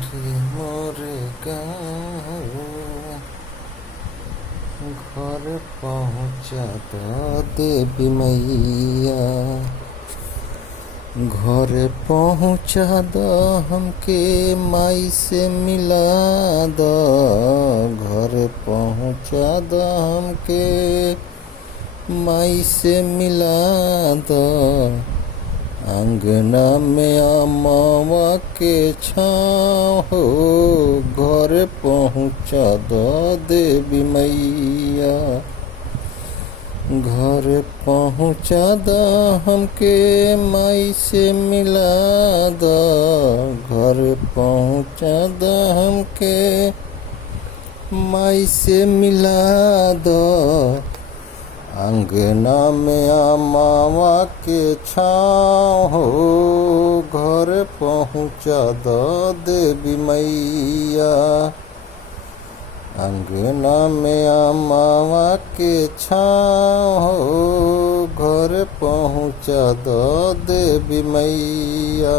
रे मोरे गाँव घर पहुँचा दो देवी मैया। घर पहुँचा दो हमके माई से मिला दो। घर पहुँचा दो हमके माई से मिला दो। अंगना में अमावा के छाँव हो घर पहुँचा दो देवी मैया। घर पहुँचा दो हमके माई से मिला दो। घर पहुँचा दो हमके माई से मिला दो। अंगना में अमावा के छाँव हो घर पहुँचा दो देवी मैया। अंगना में अमावा के छाँव हो घर पहुँचा दो देवी मैया।